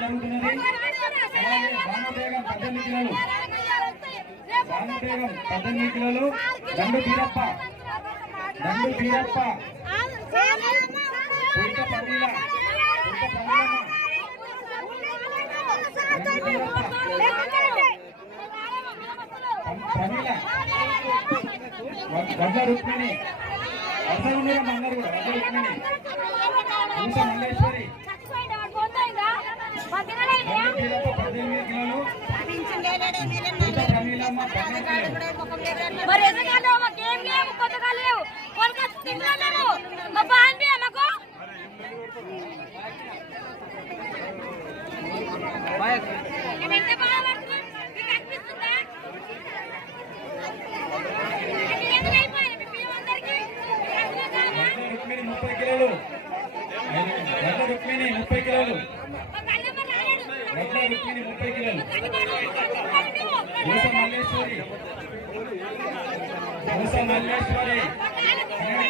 జరుగుతున్నది. అలాగే వామబేగం 18 కిలోలు, వామబేగం 18 కిలోలు, దండు బీరప్ప, దండు బీరప్ప, పుల్క పమీల, పుల్క పమీల, వడ్ల రుక్మిణి, అసలు మందరు కూడా వడ్ల రుక్మిణి, పూస మల్లేశ్వరి, 18 కిలోలు, ప్రమీలమ్మ 18 కిలోలు, వడ్ల రుక్మిణి 30 కిలోలు, వడ్ల రుక్మిణి 30 కిలోలు, పూస మల్లేశ్వరి, పూస మల్లేశ్వరి